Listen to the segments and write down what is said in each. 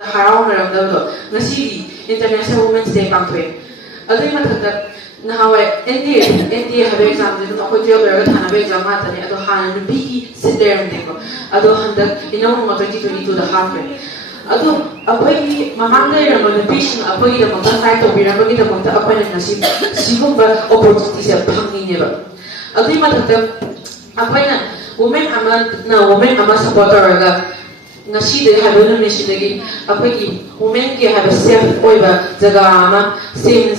harawnarangdabdo ngasi International Women's Day pangthoi adui mathakta nahawai NDA habe exam de no ko job ra thana be exam ha tani ado han nubi ki sitter de ko ado handak inong 2022 da ha ado apoi mamanga ra no nutrition apoi da mata sai to bira ko da mata apoi na nasi sigumba opportunity se phangni ne ba adui mathakta apoi na women ama supporter ga ngasi de habona meshidagi apoi women ke have self oiba jaga ama same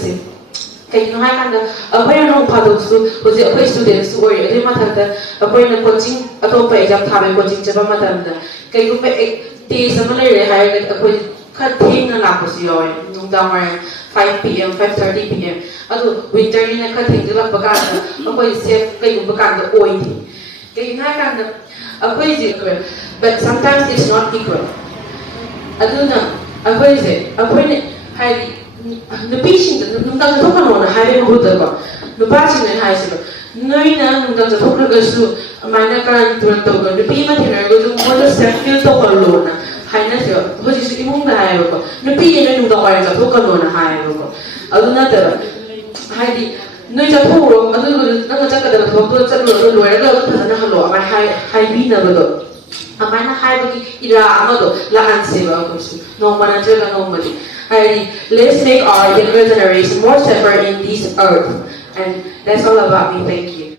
kay no hai kanda apoi no phadok su hoje apoi students oi ade mathakta apoi na coaching ato pa exam thabe coaching chaba matamda kay ko pe te samale re hai ga apoi khat thing na la ko si oi nung damar 5 pm 5:30 pm ado winter ni na khat thing la pa ka apoi safe kay ko pa ka oi kay na kanda apoi je ko but sometimes it's not equal aduna apoi ne hai nupishin nungdang thokkan ona hai ko hudako nupachin ne hai siba noina nungdang thokra gasu mana kan turan to go nupi ma thina go ju mo self feel to kolona hai na se hoji su imung da hai ko nupi ne nungdang wa ja thokkan ona hai ko aduna ta hai di noi ja thoro adu nang ja ka da thok to chalo loira ga thana halo ama hai bi na go amana hai ba ki ira amado la anseba ko su no mana jela no mali let's make our younger generation more safer in this earth. And that's all about me. Thank you.